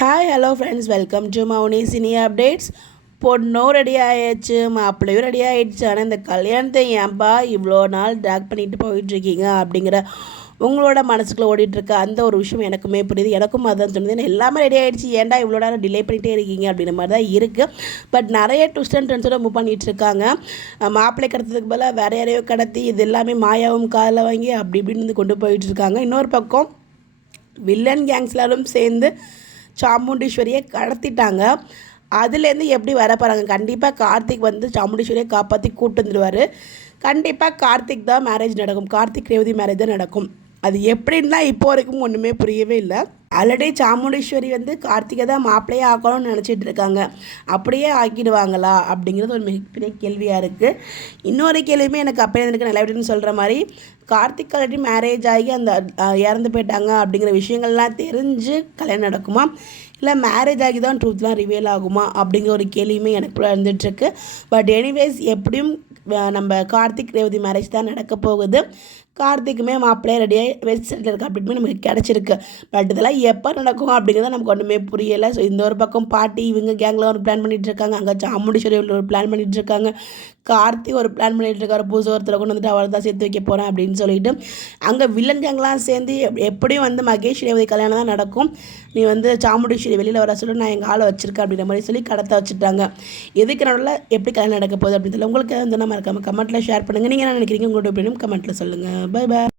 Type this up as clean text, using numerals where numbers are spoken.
Hi hello friends, welcome to Mouni cine updates. பொண்ணும் ready ஆகிடுச்சு, மாப்பிள்ளையும் ரெடி ஆகிடுச்சு. ஆனால் இந்த கல்யாணத்தை ஏன்பா இவ்வளோ நாள் ட்ராக் பண்ணிட்டு போயிட்டுருக்கீங்க அப்படிங்கிற உங்களோட மனசுக்குள்ளே ஓடிட்டுருக்க அந்த ஒரு விஷயம் எனக்குமே புரியுது. எனக்கும் அதுதான் சொன்னது. ஏன்னா எல்லாமே ரெடி ஆகிடுச்சு, ஏன்டா இவ்வளோ நேரம் டிலே பண்ணிகிட்டே இருக்கீங்க அப்படிங்கிற மாதிரி தான் இருக்குது. பட் நிறைய ட்விஸ்ட் அண்ட் டர்ன்ஸோட மூவ் பண்ணிகிட்ருக்காங்க. மாப்பிள்ளை கடத்ததுக்கு பதிலாக வேறு யாரையோ கடத்தி இது எல்லாமே மாயாவும் காதில் வாங்கி அப்படி இப்படின்னு கொண்டு போயிட்டுருக்காங்க. இன்னொரு பக்கம் வில்லன் கேங்ஸ்லாரும் சேர்ந்து சாமுண்டீஸ்வரியை கடத்திட்டாங்க. அதுலேருந்து எப்படி வர போகிறாங்க? கண்டிப்பாக கார்த்திக் வந்து சாமுண்டீஸ்வரியை காப்பாற்றி கூட்டு வந்துடுவார். கண்டிப்பாக கார்த்திக் தான் மேரேஜ் நடக்கும். கார்த்திக் ரேவதி மேரேஜ் தான் நடக்கும். அது எப்படின்னு தான் இப்போ வரைக்கும் ஒன்றுமே புரியவே இல்லை. ஆல்ரெடி சாமுண்டீஸ்வரி வந்து கார்த்திகை தான் மாப்பிள்ளையே ஆக்கணும்னு நினச்சிட்டு இருக்காங்க. அப்படியே ஆக்கிடுவாங்களா அப்படிங்கிறது ஒரு மிகப்பெரிய கேள்வியாக இருக்குது. இன்னொரு கேள்வியுமே எனக்கு அப்போ எனக்கு நல்ல விட்டுன்னு சொல்கிற மாதிரி, கார்த்திக் ஆல்ரெடி மேரேஜ் ஆகி அந்த இறந்து போயிட்டாங்க அப்படிங்கிற விஷயங்கள்லாம் தெரிஞ்சு கல்யாணம் நடக்குமா, இல்லை மேரேஜ் ஆகி தான் ட்ரூத்லாம் ரிவீல் ஆகுமா அப்படிங்கிற ஒரு கேள்வியுமே எனக்குள்ளே இருந்துகிட்ருக்கு. பட் எனிவேஸ் எப்படியும் நம்ம கார்த்திக் ரேவதி மேரேஜ் தான் நடக்க போகுது. கார்த்திக்குமே மாப்பிள்ளையே ரெடியாகி வெஸ்ட் சைடில் இருக்குது அப்படின்மே நமக்கு கிடச்சிருக்கு. பட் இதெல்லாம் எப்போ நடக்கும் அப்படிங்கிறத நமக்கு ஒன்றுமே புரியலை. ஸோ இந்த ஒரு பக்கம் பாட்டி இவங்க கேங்கில் ஒரு பிளான் பண்ணிகிட்டு இருக்காங்க, அங்கே சாமுண்டீஸ்வரி ஒரு பிளான் பண்ணிகிட்டு இருக்காங்க, கார்த்திக் ஒரு பிளான் பண்ணிகிட்டு இருக்காரு, பூசோரத்தில் கொண்டு வந்துட்டு அவளை தான் சேர்த்து வைக்க போகிறேன் அப்படின்னு சொல்லிட்டு அங்கே வில்லன் கேங்லாம் சேர்ந்து எப்படியும் வந்து மகேஷ் ரேவதி கல்யாணம் தான் நடக்கும், நீ வந்து சாமுண்டீஸ்வரி வெளியில் வர சொல்லி நான் எங்கள் ஆளை வச்சுருக்கேன் அப்படின்ற மாதிரி சொல்லி கடத்த வச்சுட்டாங்க. எதுக்கு நடுவில் எப்படி கல்யாணம் நடக்க போகுது அப்படின்னு சொல்லி உங்களுக்கு வந்து நம்ம இருக்காமல் கமெண்ட்டில் ஷேர் பண்ணுங்கள். நீங்கள் என்ன நினைக்கிறீங்க? உங்களோட ஒப்பீனியன் கமெண்ட்டில் சொல்லுங்கள். Bye bye.